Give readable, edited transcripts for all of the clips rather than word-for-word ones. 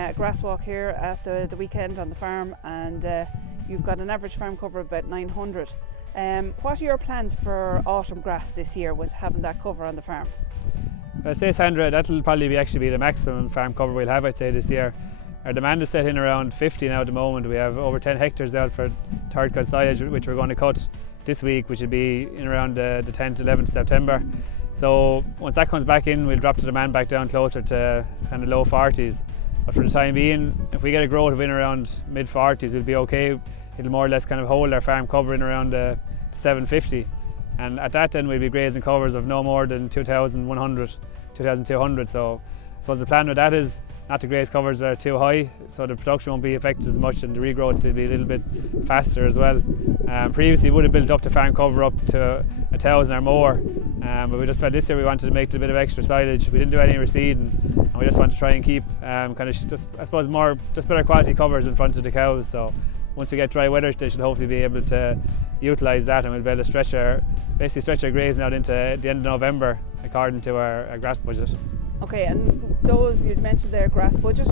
a grass walk here at the weekend on the farm, and you've got an average farm cover of about 900. What are your plans for autumn grass this year with having that cover on the farm? I'd say, Sandra, that'll probably be the maximum farm cover we'll have, I'd say, this year. Our demand is set in around 50 now at the moment. We have over 10 hectares out for third cut silage, which we're going to cut this week, which will be in around the 10th, 11th September. So once that comes back in, we'll drop the demand back down closer to kind of low 40s. But for the time being, if we get a growth of in around mid 40s, we'll be okay. It'll more or less kind of hold our farm cover in around 750. And at that then we'll be grazing covers of no more than 2,100, 2,200. So I suppose the plan with that is not to graze covers that are too high, so the production won't be affected as much and the regrowths will be a little bit faster as well. Previously we would have built up the farm cover up to 1,000 or more, but we just felt this year we wanted to make a bit of extra silage. We didn't do any reseeding, and we just want to try and keep kind of just, I suppose, just better quality covers in front of the cows. So once we get dry weather, they should hopefully be able to utilise that, and we'll be able to basically stretch our grazing out into the end of November according to our grass budget. Okay, and those you mentioned there, grass budget,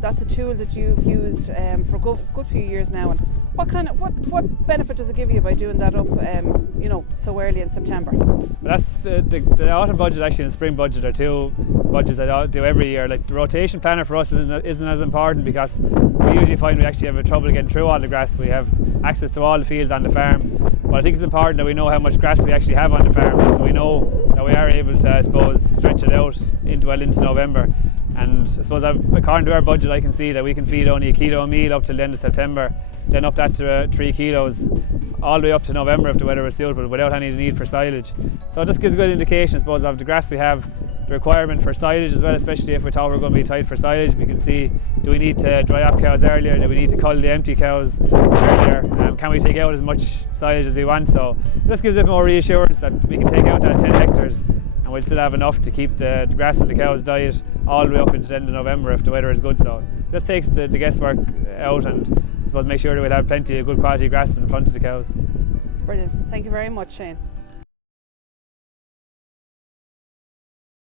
that's a tool that you've used for a good few years now. And what benefit does it give you by doing that up, so early in September? That's the autumn budget actually and the spring budget are two budgets I do every year. Like the rotation planner for us isn't as important because we usually find we actually have trouble getting through all the grass. We have access to all the fields on the farm. But I think it's important that we know how much grass we actually have on the farm, so we know that we are able to, I suppose, stretch it out into November. And I suppose according to our budget, I can see that we can feed only 1 kilo of meal up till the end of September, then up that to 3 kilos all the way up to November if the weather was suitable, without any need for silage. So it just gives a good indication, I suppose, of the grass we have, the requirement for silage as well, especially if we thought we were going to be tight for silage. We can see, do we need to dry off cows earlier? Do we need to cull the empty cows earlier? Can we take out as much silage as we want? So it just gives a bit more reassurance that we can take out that 10 hectares and we'll still have enough to keep the grass and the cows' diet all the way up into the end of November if the weather is good. So it just takes the guesswork out, and I suppose make sure that we'll have plenty of good quality grass in front of the cows. Brilliant. Thank you very much, Shane.